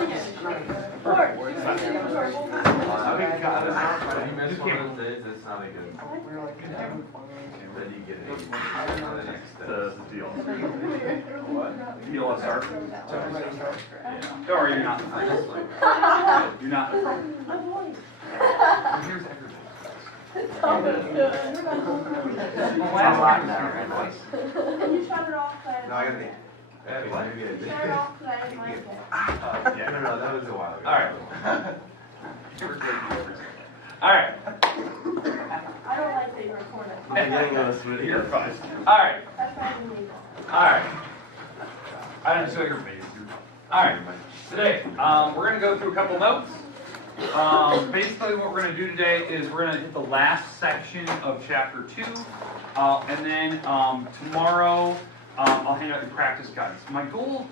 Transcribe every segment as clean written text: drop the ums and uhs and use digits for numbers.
you miss one of those days, it's not a good. Then you get an 8 for the next day. The deal. What? DLSR. Yeah. Don't worry, you're not. Honestly. You're not. Here's everything. Well, last time. Can you shut it off? No, I gotta think. What? Maybe I did. Shut it off, because I didn't like it. Yeah, no, that was a while ago. All right. All right. I don't like that you're recording. And then go to You're fine. All right. That's probably illegal. All right. I didn't show your face. All right. Today, we're going to go through a couple notes. Basically, what we're going to do today is we're going to hit the last section of chapter 2, and then tomorrow I'll hand out your practice guides. My goal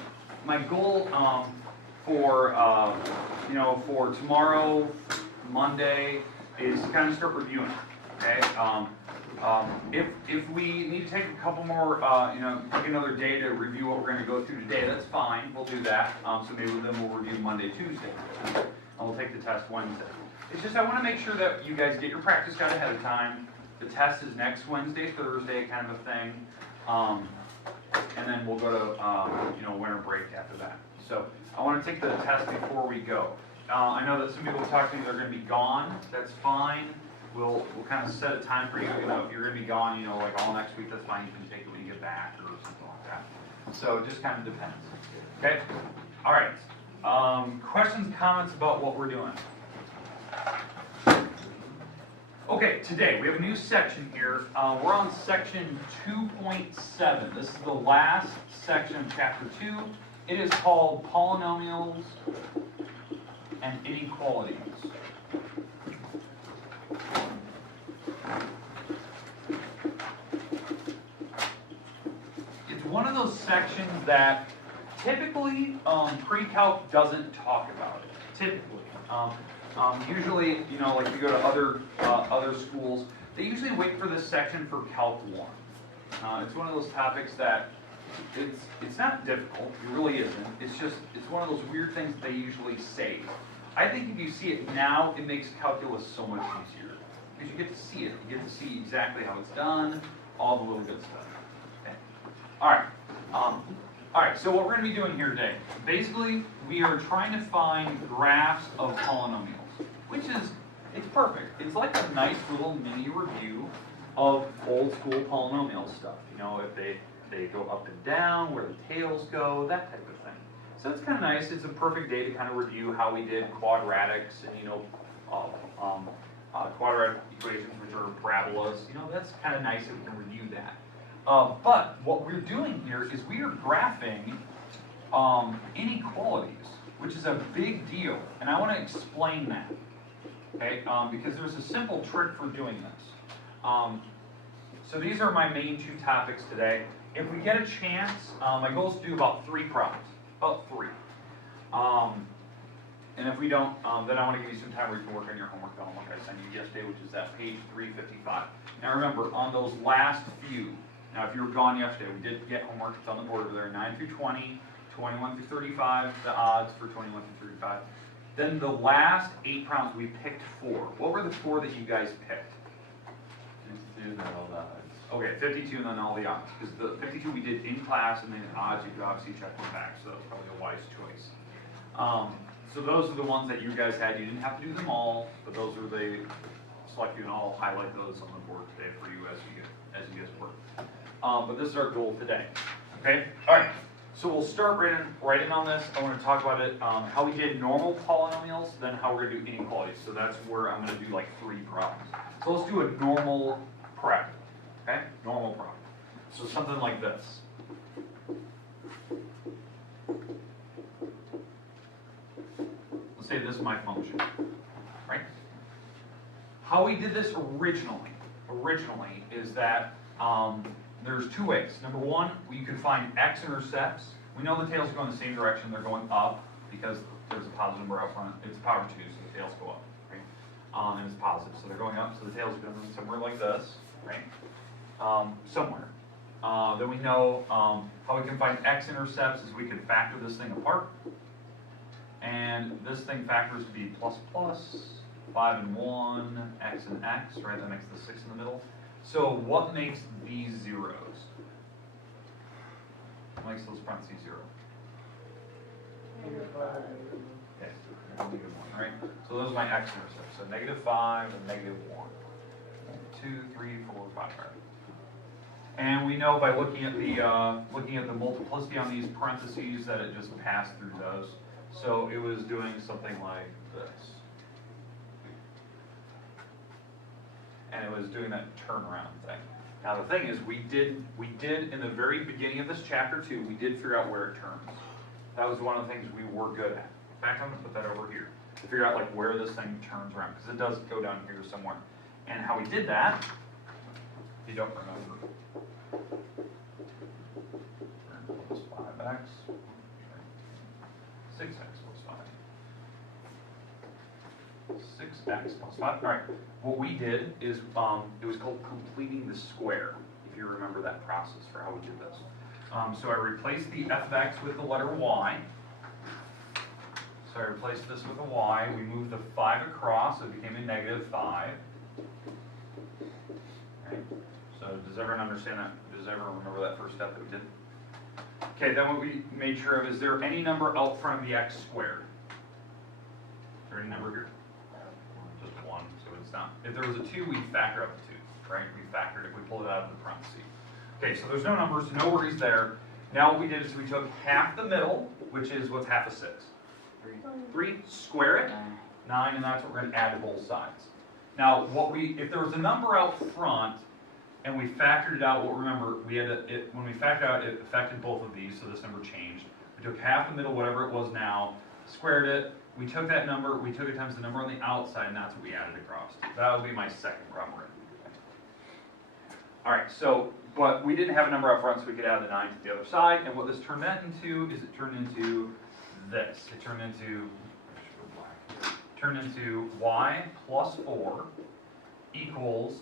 for for tomorrow, Monday, is to kind of start reviewing. Okay. If we need to take a couple more, take another day to review what we're going to go through today, that's fine. We'll do that. So maybe then we'll review Monday, Tuesday, and we'll take the test Wednesday. It's just I want to make sure that you guys get your practice guide ahead of time. The test is next Wednesday, Thursday, kind of a thing, and then we'll go to winter break after that. So I want to take the test before we go. I know that some people have talked to me they're going to be gone. That's fine. We'll kind of set a time for you. If you're going to be gone, like all next week, that's fine. You can take it when you get back or something like that. So it just kind of depends. Okay? All right. Questions, comments about what we're doing? Okay, today we have a new section here. We're on section 2.7. This is the last section of chapter 2. It is called Polynomials and Inequalities. It's one of those sections that typically pre-calc doesn't talk about it. Typically. Usually, like you go to other schools, they usually wait for this section for Calc 1. It's one of those topics that it's not difficult. It really isn't. It's one of those weird things that they usually say. I think if you see it now, it makes calculus so much easier because you get to see it. You get to see exactly how it's done, all the little good stuff. Okay. All right. All right, so what we're going to be doing here today, basically, we are trying to find graphs of polynomials, which is, it's perfect. It's like a nice little mini review of old school polynomial stuff. If they go up and down, where the tails go, that type of thing. So it's kind of nice. It's a perfect day to kind of review how we did quadratics and, quadratic equations, which are parabolas. That's kind of nice that we can review that. But what we're doing here is we are graphing inequalities, which is a big deal, and I want to explain that, okay? Because there's a simple trick for doing this. So these are my main 2 topics today. If we get a chance, my goal is to do about 3 problems, about 3. And if we don't, then I want to give you some time where you can work on your homework like I sent you yesterday, which is at page 355. Now remember, on those last few. Now, if you were gone yesterday, we did get homework. It's on the board over there, 9 through 20, 21 through 35, the odds for 21 through 35. Then the last 8 problems, we picked 4. What were the 4 that you guys picked? 52 and all the odds. Okay, 52 and then all the odds. Because the 52 we did in class, and then odds you could obviously check them back, so that's probably a wise choice. So those are the ones that you guys had. You didn't have to do them all, but those are the selected, and I'll highlight those on the board today for you as you guys work. But this is our goal today. Okay? All right. So we'll start right in on this. I want to talk about it, how we did normal polynomials, then how we're going to do inequalities. So that's where I'm going to do like 3 problems. So let's do a normal prep. Okay? Normal problem. So something like this. Let's say this is my function. Right? How we did this originally is that there's 2 ways. Number 1, you can find x-intercepts. We know the tails go in the same direction. They're going up because there's a positive number up front. It's power 2, so the tails go up, right? And it's positive, so they're going up. So the tails are going somewhere like this, right? Somewhere. Then we know how we can find x-intercepts is we can factor this thing apart. And this thing factors to be plus plus, 5 and 1, x and x, right? That makes the 6 in the middle. So what makes these zeros? What makes those parentheses 0? Okay, negative 1, right? So those are my x-intercepts. So negative 5 and negative 1. 2, 3, 4, 5, right? And we know by looking at the multiplicity on these parentheses that it just passed through those. So it was doing something like this. And it was doing that turnaround thing. Now the thing is, we did in the very beginning of this chapter 2, we did figure out where it turns. That was one of the things we were good at. In fact, I'm going to put that over here to figure out like where this thing turns around, because it does go down here somewhere. And how we did that, if you don't remember, plus 5x, 6x plus 5. 6x plus 5. All right. What we did is, it was called completing the square, if you remember that process for how we did this. So I replaced the f of x with the letter y. So I replaced this with a y. We moved the 5 across, so it became a negative 5. Right? So does everyone understand that? Does everyone remember that first step that we did? Okay, then what we made sure of, is there any number out front of the x squared? Is there any number here? Just 1, so it's not. If there was a 2, we'd factor out the 2, right? We factored it, we pulled it out of the parentheses. Okay, so there's no numbers, no worries there. Now what we did is we took half the middle, which is what's half of 6? 3, square it, 9, and that's what we're going to add to both sides. Now, if there was a number out front, and we factored it out, remember, when we factored out, it affected both of these, so this number changed. We took half the middle, whatever it was now, squared it, we took that number, we took it times the number on the outside, and that's what we added across. That would be my second problem. All right, so, but we didn't have a number out front, so we could add the 9 to the other side, and what this turned that into is it turned into this. It turned into y plus 4 equals,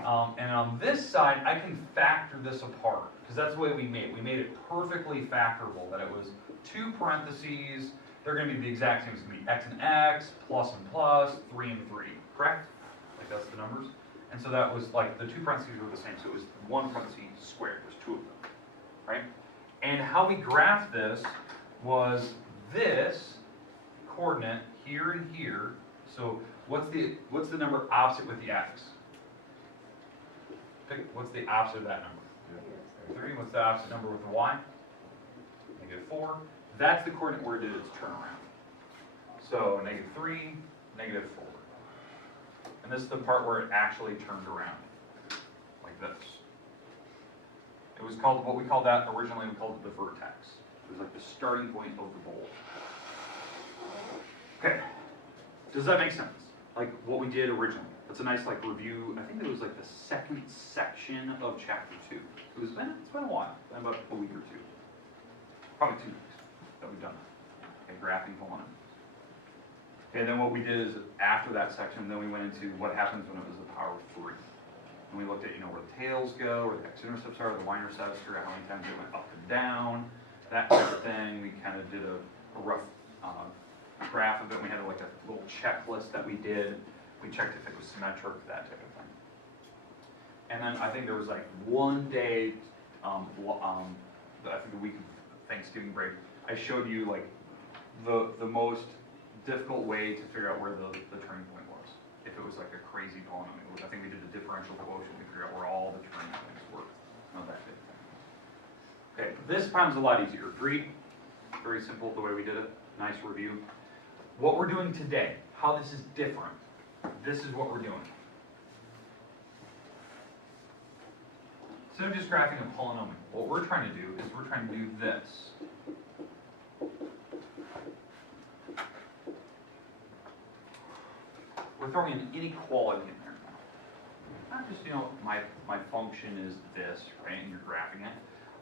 and on this side, I can factor this apart, because that's the way we made it. We made it perfectly factorable, that it was 2 parentheses, they're going to be the exact same. It's going to be x and x, plus and plus, 3 and 3, correct? Like that's the numbers. And so that was like, the 2 parentheses were the same, so it was 1 parentheses squared, there's 2 of them, right? And how we graphed this was this coordinate here and here. So what's the number opposite with the x? Pick, what's the opposite of that number? 3. What's the opposite number with the y? Negative 4. That's the coordinate where it did its turnaround. So negative 3, negative 4. And this is the part where it actually turned around, like this. It was called, what we called that originally, we called it the vertex. It was like the starting point of the bowl. Okay, does that make sense? Like what we did originally. That's a nice like review. I think it was like the second section of chapter 2. It's been a while, been about a week or 2. Probably 2 weeks that we've done that. Okay, graphing pulling it. Okay, then what we did is after that section, then we went into what happens when it was the power of 3. And we looked at, where the tails go, where the x-intercepts are, the y-intercepts, figure out how many times it went up and down, that type of thing. We kind of did a rough graph of it. We had like a little checklist that we did. We checked if it was symmetric, that type of thing. And then I think there was like one day, I think the week of Thanksgiving break, I showed you like the most difficult way to figure out where the turning point was. If it was like a crazy polynomial. I think we did the differential quotient to figure out where all the turning points were. Not that big. Okay, this problem's a lot easier. Agreed? Very simple the way we did it. Nice review. What we're doing today, how this is different. This is what we're doing. Instead of just graphing a polynomial, what we're trying to do is we're trying to do this. We're throwing an inequality in there. Not just, my function is this, right, and you're graphing it,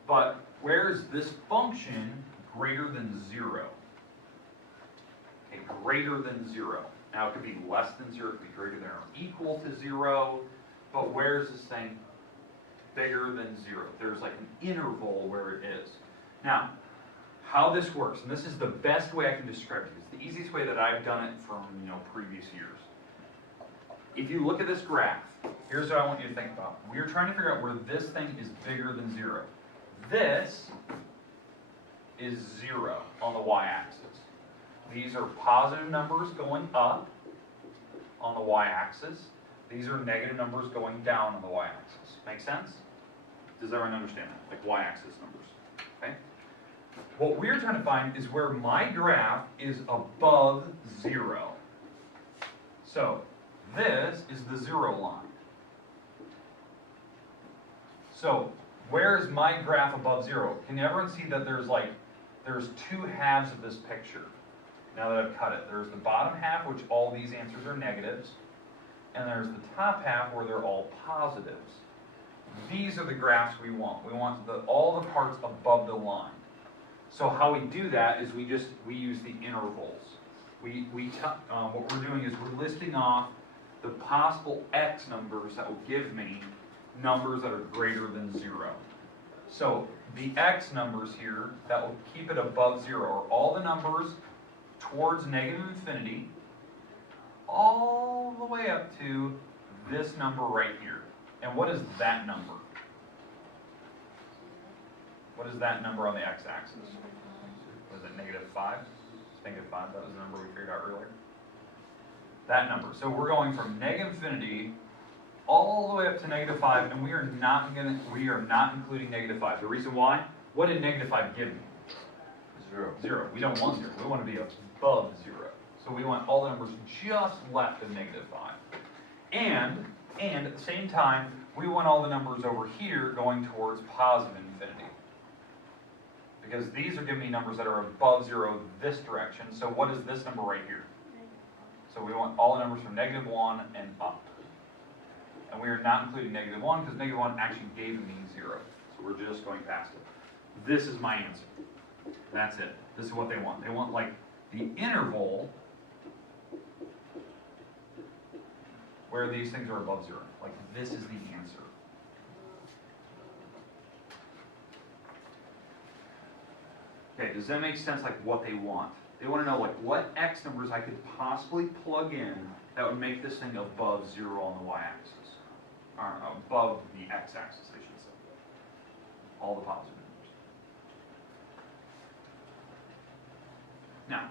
but where is this function greater than 0? Okay, greater than 0. Now it could be less than 0, it could be greater than or equal to 0, but where is this thing bigger than 0? There's like an interval where it is. Now, how this works, and this is the best way I can describe it. It's the easiest way that I've done it from previous years. If you look at this graph, here's what I want you to think about. We are trying to figure out where this thing is bigger than 0. This is 0 on the y-axis. These are positive numbers going up on the y-axis. These are negative numbers going down on the y-axis. Make sense? Does everyone understand that? Like y-axis numbers. Okay? What we're trying to find is where my graph is above 0. So, this is the 0 line. So, where is my graph above 0? Can everyone see that there's two halves of this picture? Now that I've cut it. There's the bottom half, which all these answers are negatives, and there's the top half where they're all positives. These are the graphs we want. We want all the parts above the line. So how we do that is we use the intervals. What we're doing is we're listing off the possible x numbers that will give me numbers that are greater than 0. So the x numbers here that will keep it above 0 are all the numbers towards negative infinity, all the way up to this number right here. And what is that number? What is that number on the x-axis? Was it -5? -5, that was the number we figured out earlier. That number. So we're going from negative infinity all the way up to -5, and we are not including -5. The reason why? What did -5 give me? 0. We don't want 0. We want to be above 0. So we want all the numbers just left of -5. And at the same time, we want all the numbers over here going towards positive infinity. Because these are giving me numbers that are above 0 this direction. So what is this number right here? So we want all the numbers from -1 and up. And we are not including -1 because -1 actually gave me 0. So we're just going past it. This is my answer. That's it. This is what they want. They want like the interval where these things are above 0. Like this is the answer. Okay, does that make sense, like what they want? They want to know like what x numbers I could possibly plug in that would make this thing above 0 on the y-axis. Or above the x-axis, I should say. All the positive numbers. Now,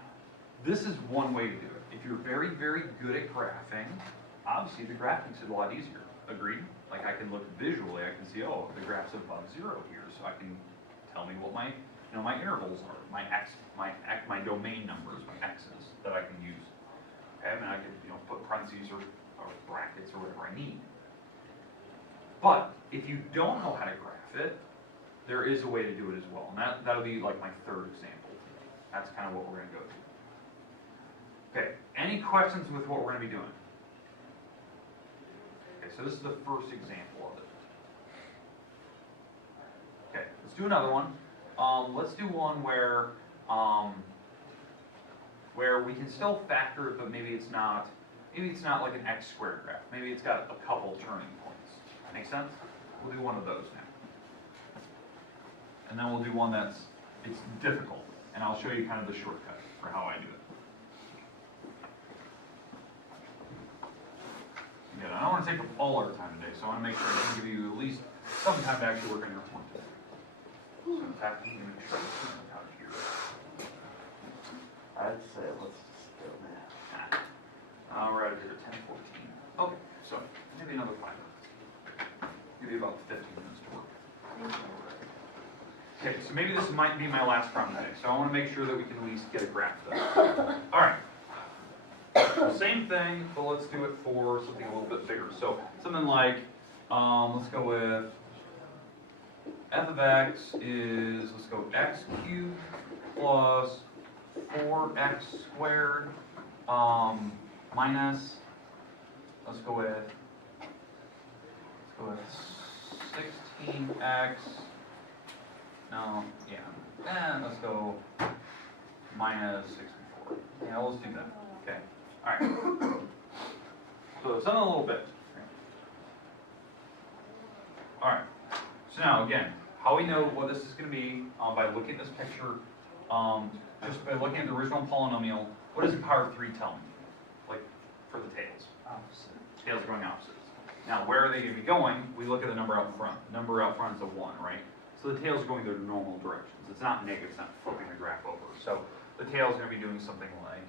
this is one way to do it. If you're very, very good at graphing, obviously the graph makes it a lot easier. Agreed? Like I can look visually, I can see, oh, the graph's above 0 here, so I can tell me what my intervals are, my domain numbers, my x's that I can use. Okay, I mean, I can put parentheses or brackets or whatever I need. But if you don't know how to graph it, there is a way to do it as well, and that'll be like my third example. That's kind of what we're going to go to. Okay, any questions with what we're going to be doing? Okay, so this is the first example of it. Okay, let's do another one. Let's do one where we can still factor it, but maybe it's not like an x squared graph. Maybe it's got a couple turning points. Make sense? We'll do one of those now. And then we'll do one it's difficult, and I'll show you kind of the shortcut for how I do it. Again, I don't want to take up all our time today, so I want to make sure I can give you at least some time to actually work on your point today. So in fact, I'm going to try to turn it out here. I'd say let's just go now. We're out of here at 10:14. Okay, so maybe another 5 minutes. Maybe about 15 minutes to work. Okay, so maybe this might be my last problem today, so I want to make sure that we can at least get a graph done. All right. So same thing, but let's do it for something a little bit bigger. So something like, let's go with f of x is, let's go x cubed plus 4x squared minus, let's go with 16x, no, yeah, and let's go minus 64. Yeah, let's do that, okay. All right. So something a little bit. All right. So now again, how we know what this is going to be by looking at this picture just by looking at the original polynomial, what does the power of 3 tell me? Like, for the tails? Opposite. Tails are going opposites. Now, where are they going to be going? We look at the number out front. The number out front is a 1, right? So the tails are going their normal directions. It's not negative, it's not flipping the graph over. So the tails are going to be doing something like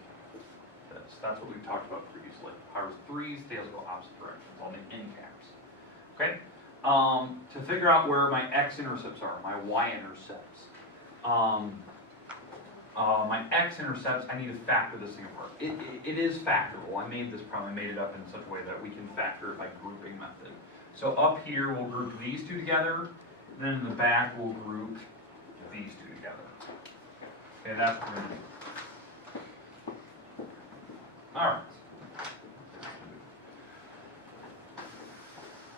this. That's what we've talked about previously. Powers 3's, tails go opposite directions, all in end caps. Okay? To figure out where my x-intercepts are, my y-intercepts. My x-intercepts, I need to factor this thing apart. It is factorable. I made this problem, I made it up in such a way that we can factor it by grouping method. So up here, we'll group these two together. Then in the back, we'll group these two together. Okay, that's what we're going to do. All right.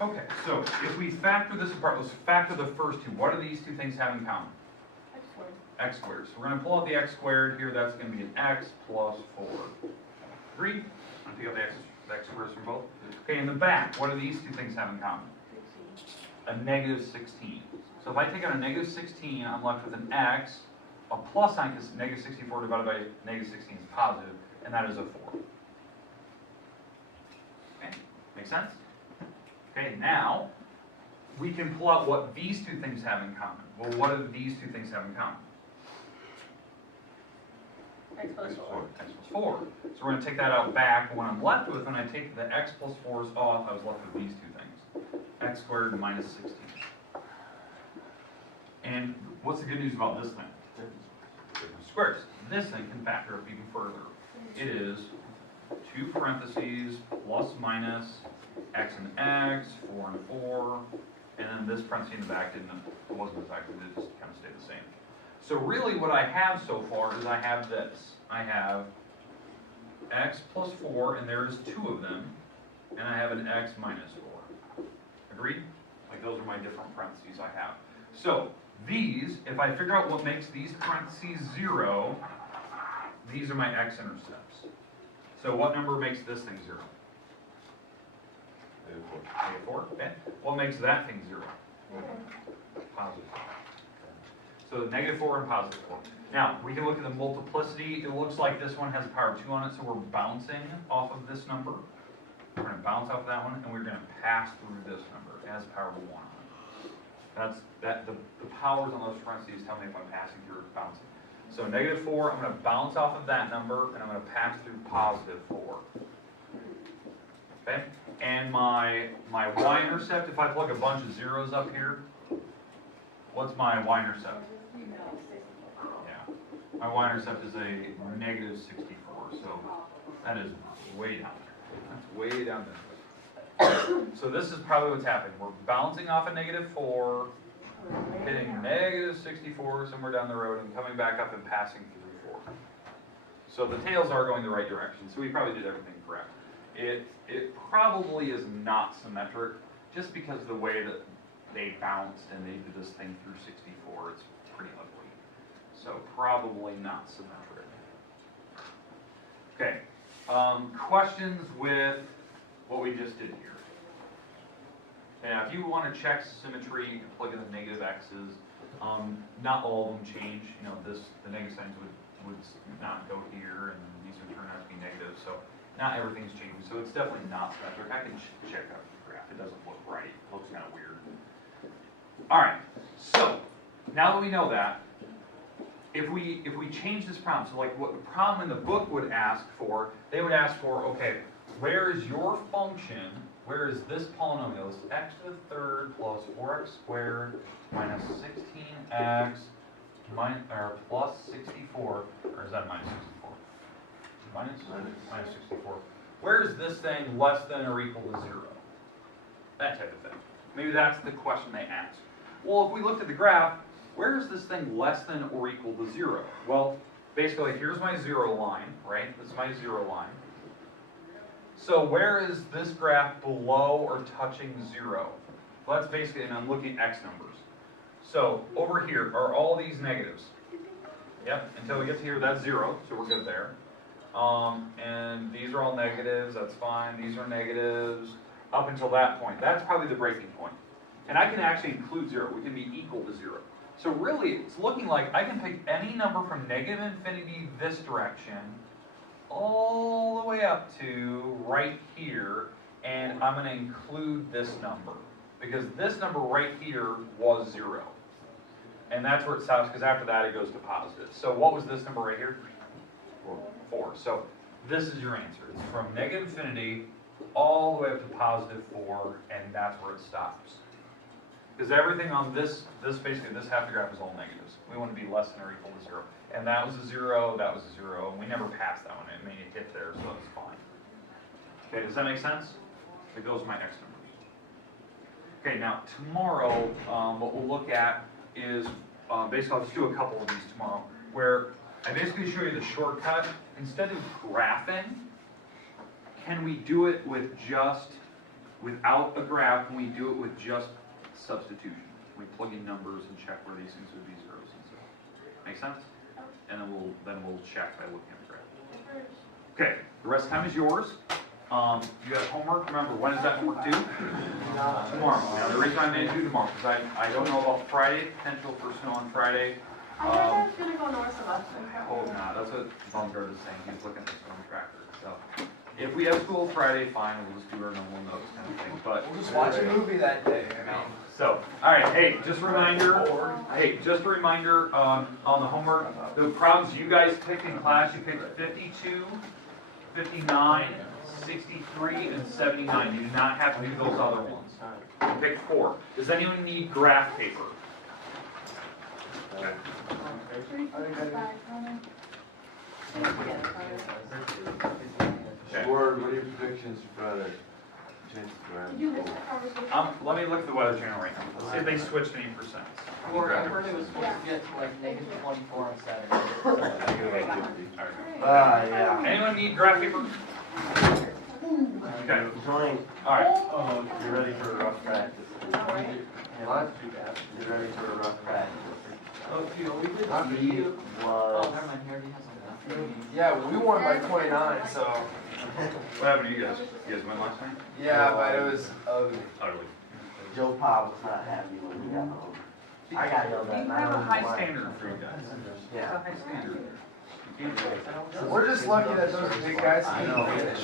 Okay, so if we factor this apart, let's factor the first two. What do these two things have in common? X squared. X squared. So we're going to pull out the x squared here. That's going to be an x plus 4. Agreed? I'm going to pick up the x squares from both. Okay, in the back, what do these two things have in common? 16. A negative 16. So if I take out a negative 16, I'm left with an x, a plus sign, because negative 64 divided by negative 16 is positive, and that is a 4. Okay, make sense? Okay, now, we can pull out what these two things have in common. Well, what do these two things have in common? X plus 4. X plus 4. So we're going to take that out back, and what I'm left with, when I take the x plus 4s off, I was left with these two things. X squared minus 16. And what's the good news about this thing? Squares. This thing can factor up even further. It is 2 parentheses plus minus x and x, 4 and 4, and then this parenthesis in the back wasn't affected, it just kind of stayed the same. So really what I have so far is I have this. I have x plus 4, and there's 2 of them, and I have an x minus 4. Agreed? Like those are my different parentheses I have. So these, if I figure out what makes these parentheses 0, these are my x-intercepts. So what number makes this thing 0? Negative 4, okay. What makes that thing 0? Positive. So negative 4 and positive 4. Now, we can look at the multiplicity. It looks like this one has a power of 2 on it, so we're bouncing off of this number. We're going to bounce off that one, and we're going to pass through this number. It has a power of 1 on it. The powers on those parentheses tell me if I'm passing through or bouncing. So negative 4, I'm going to bounce off of that number, and I'm going to pass through positive 4. Okay? And my y-intercept, if I plug a bunch of zeros up here, what's my y-intercept? Yeah. My y-intercept is a negative 64, so that is way down there. That's way down there. So this is probably what's happening. We're bouncing off a negative 4, hitting negative 64 somewhere down the road, and coming back up and passing through 4. So the tails are going the right direction, so we probably did everything correct. It probably is not symmetric, just because of the way that they bounced and they did this thing through 64. It's pretty ugly. So probably not symmetric. Okay, questions with what we just did here? Now, if you want to check symmetry, you can plug in the negative x's. Not all of them change. You know, the negative signs would not go here, and these would turn out to be negative. So not everything's changing. So it's definitely not symmetric. I can check out the graph. It doesn't look right. It looks kind of weird. All right. So now that we know that, if we change this problem, so like what the problem in the book would ask for, they would ask for, okay, where is your function? Where is this polynomial? This x to the third plus 4x squared minus 16x plus 64, or is that minus 64? Minus 64. Where is this thing less than or equal to 0? That type of thing. Maybe that's the question they ask. Well, if we looked at the graph, where is this thing less than or equal to 0? Well, basically, here's my 0 line, right? This is my 0 line. So where is this graph below or touching 0? Well, that's basically, and I'm looking at x numbers. So over here, are all these negatives? Yep, until we get to here, that's 0, so we're good there. And these are all negatives, that's fine. These are negatives up until that point. That's probably the breaking point. And I can actually include 0. We can be equal to 0. So really, it's looking like I can pick any number from negative infinity this direction all the way up to right here, and I'm going to include this number, because this number right here was 0. And that's where it stops, because after that it goes to positive. So what was this number right here? 4. So this is your answer. It's from negative infinity all the way up to positive 4, and that's where it stops. Because everything on this basically, this half the graph is all negatives. We want to be less than or equal to 0. And that was a 0, that was a 0, and we never passed that one. It made it hit there, so it's fine. Okay, does that make sense? It goes my X numbers. Okay, now tomorrow, what we'll look at is, basically I'll just do a couple of these tomorrow, where I basically show you the shortcut. Instead of graphing, can we do it with just, without a graph, can we do it with just substitution? We plug in numbers and check where these things would be zeros and stuff. Make sense? And then we'll check by looking at the graph. Okay, the rest of the time is yours. You have homework. Remember, when is that homework due? Tomorrow. Now, the reason I made it due tomorrow, because I don't know about Friday, potential for snow on Friday. I heard I was gonna go north of us. Oh, no, that's what Baumgart is saying. He's looking at the storm tracker. So, if we have school Friday, fine, we'll just do our normal notes kind of thing. But We'll just watch a movie that day. so, all right, hey, just a reminder. Hey, just a reminder on the homework. The problems you guys picked in class, you picked 52, 59, 63, and 79. You do not have to do those other ones. You picked 4. Does anyone need graph paper? Okay. 3, 4, 5, Okay. Word, what are your predictions for Friday? Chances for Did you miss Friday? the conversation? Let me look at the Weather Channel right now. Let's see if they switched any percents. Or I heard it was supposed to get to like negative 24 on Saturday. Negative 50. Yeah. Anyone need graph paper? Okay. Join. All right. Oh, you ready for a rough practice? What? You ready for a rough practice? Oh, we did. Not me. Oh, Was. never mind, he already has something. Yeah, we won by 29, so. What happened to you guys? You guys won last night? Yeah, but it was ugly. Ugly. Joe Pop was not happy when we got home. I got yelled at. You have a high standard for you guys. Yeah. High standard. We're just lucky that those big guys I couldn't know. finish.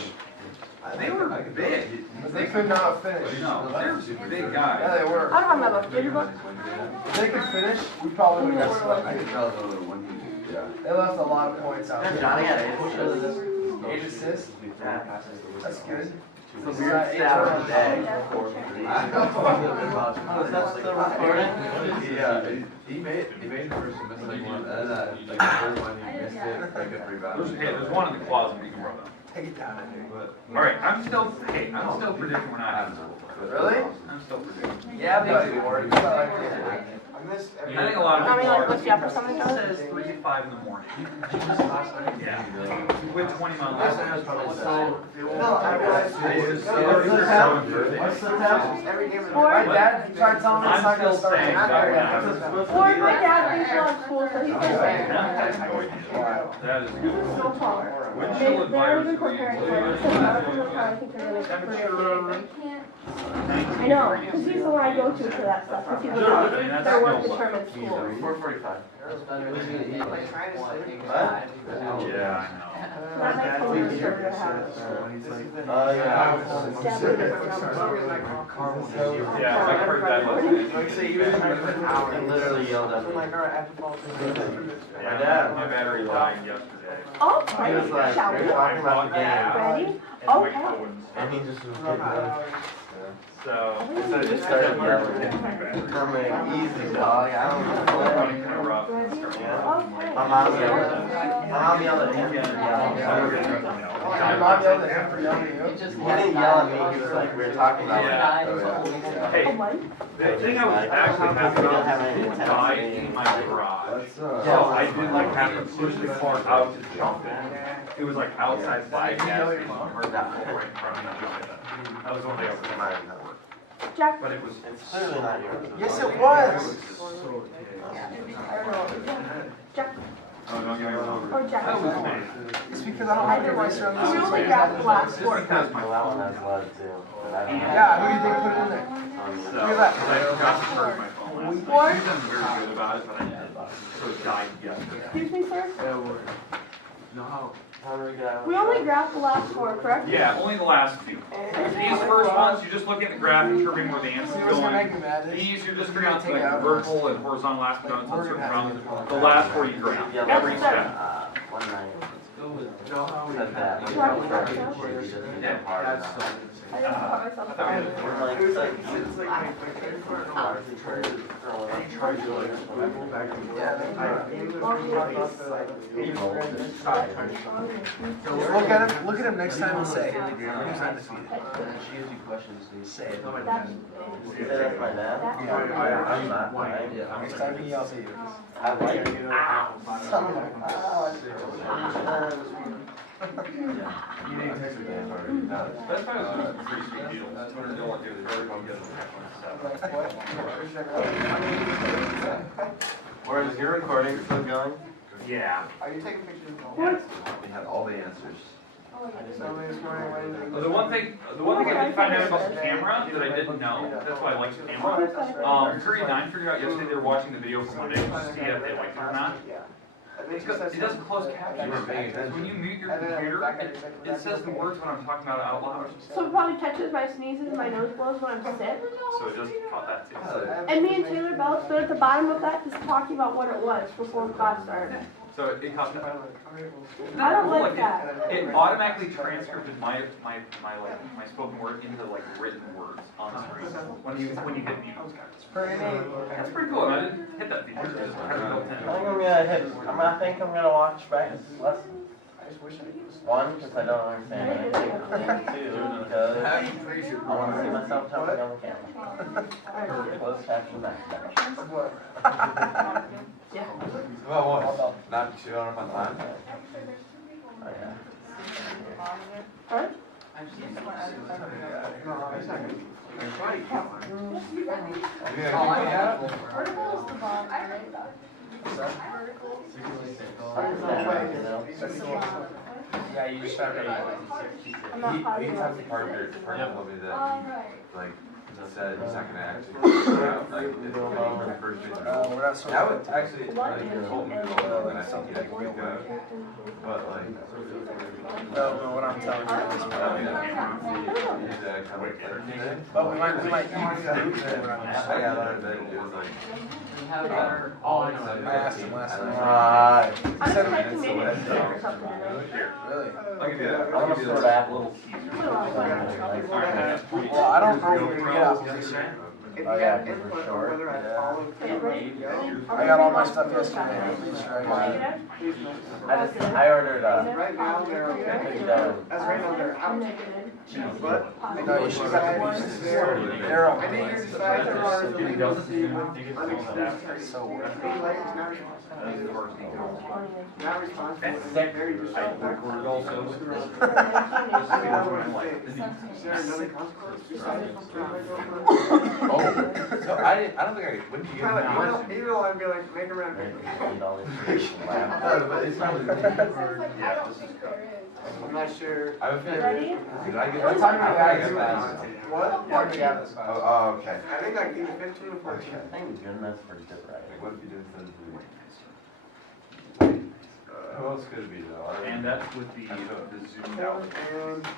They were big. But they could not finish. No, they're big Yeah, guys. they were. I don't have my book. Did you book? If they could finish, we probably would have got I swept. can tell the other one. Yeah. They left a lot of points out there. Johnny got 8 assists. 8 assists? Yeah. That's good. It's a weird stat of the day. Was that still recording? Yeah, he made the first missing one, and like the third one he missed it, like a rebound. There's one in the closet we can borrow. Take it down, I think. All right, I'm still predicting we're not having school. Really? I'm still predicting. Yeah, but. I think a lot of I mean, people like, are. what's the upper something It done? says 3 to 5 in the morning. Yeah. With 20 miles an hour. No, I realized. What's the test? My dad tried telling me it's not I'm gonna still start. saying that. Or my dad thinks we're on school, so he's gonna say. That is good. So far. Wind They're chill even advisory. preparing for it, so none of them are trying to think they're gonna career. I know, because he's the one I go to for that stuff, because he's like, their work determines school. 4:45. It's better than me. Like, What? Yeah, I know. That makes me really sure to have. Yeah. Yeah, I heard that last night. He literally yelled at me. My dad. My battery died yesterday. Oh, He was like, shall we're we? talking about the game. Ready? And my Okay. Owens. And he just was getting up. So, So he just started yelling. I'm like, easy dog, I don't know. Running kind of rough. Okay. My mom yelled at him. My mom yelled at him. Your mom yelled at him for yelling at you? He just He didn't yell at me, he was like, we were talking about died. it. Hey, Oh, what? the thing I was actually having was died in my garage. That's, So I did like have to push the car out to jump it. It was like outside by a gas station, or that whole right in front of me, jump it. That was the only other thing I remember. Jack. But it was. It's clearly not yours. Yes, it was. Jack. Oh, don't get me wrong. Or Jack. That was amazing. It's because I don't have your rice around We this. only grabbed the last four. Because Well, that one has lead too. But I don't know. Yeah, who do you think put it in there? So, Look at that. I forgot to charge my phone. Or, Usually I'm very good about it, but I sort of died yesterday. excuse me, sir? No, how? How do we get out? We only graphed the last four, correct? Yeah, only the last few. These first ones, you just look at the graph and determine where the answer's See what's gonna make going. me mad is. These, you're just figuring out like vertical and horizontal asymptotes on certain rounds. The last four you graph, every step. One night. You know how we Said that. Do I have to start now? Yeah. That's I just caught myself. We're like, It was like, it's it's like, largely trying to throw it I tried to like, I go back to. yeah, they Look look at him, look at him next time and say, he's undefeated. She has a few questions. Say it. That's, You say that's my dad? I'm not. Next time he yells at you. I like it. You didn't text me that already. No. That's why it was a pretty sweet deal. That's what I don't want to do. They're going to get Whereas your recording still going? Yeah. Are you taking pictures of all? what? We had all the answers. The one thing I did find out about the camera that I didn't know, that's why I like the camera. 39 figured out yesterday they were watching the video from Monday to see if they liked it or not. It doesn't close captions. When you mute your computer, it says the words when I'm talking about it out loud. So it probably catches my sneezes and my nose blows when I'm sick. So it just caught that too. And me and Taylor Bell stood at the bottom of that just talking about what it was before class started. So it caught that. I don't like that. It automatically transcribed my spoken word into like written words on the screen when you hit mute. That's pretty cool. And I didn't hit that feature. It just kind of built in. I think I'm gonna watch back this lesson. One, because I don't understand anything. And two, because I want to see myself talking on the camera. Closed caption that. Yeah. Well, what? Not showing up on time? Oh, yeah. Huh? Vertical is the bomb. I read about Yeah, you just found out. I'm not He positive. talked to Parker told me that Alright. he, like, said he's not gonna actually figure out, like, the first video. We're not so. That would actually, like, told me to go, and I think he actually would go. But, like, No, what I'm telling you is. he's kind of like entertaining. But we might eat. I got out of bed, it was like, all I know. I asked him last night. I'm expecting maybe a steak or something today. Really? I'll give you that. I'm gonna sort of apple. Well, I don't know if we're gonna get opposition. Oh, yeah, because we're short. I got all my stuff yesterday. Please try again. I ordered Right now, they're okay. As right now, they're out. But, no, you should have they're up. I think your sides are hard for me to see. So weird. Not responsible. Very disrespectful. Is there another consequence besides Oh, so I don't think when did you get that? even though I'd be like, make a round. But it's probably. I don't think there is. I'm not sure. I would figure. Ready? Did I get? What time I did got that. What? Yeah, we got this. Oh, okay. I think like either 15 or 14. Thank goodness for good Like, writing. what if you didn't send it? Who else could it be though? And that's with the zoomed out.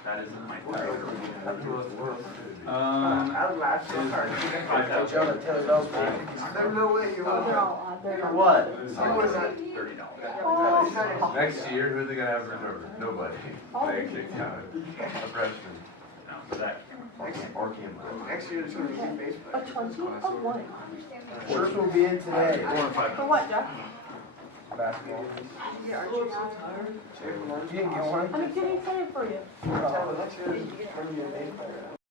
That isn't my favorite. Who else could it be? I was last so hard. Jonah, Taylor Bell's There's no way you They're will. all odd. They're For all what? What is that? $30. Next year, who are they gonna have reserved? Nobody. They kicked out a freshman. No, for that. Or Campbell. Next year it's gonna be A baseball. 20 of what? Shirts will be in today. For what, Jeff? Basketball. You You didn't get one? I'm getting excited for you. Next year it's gonna be a baseball.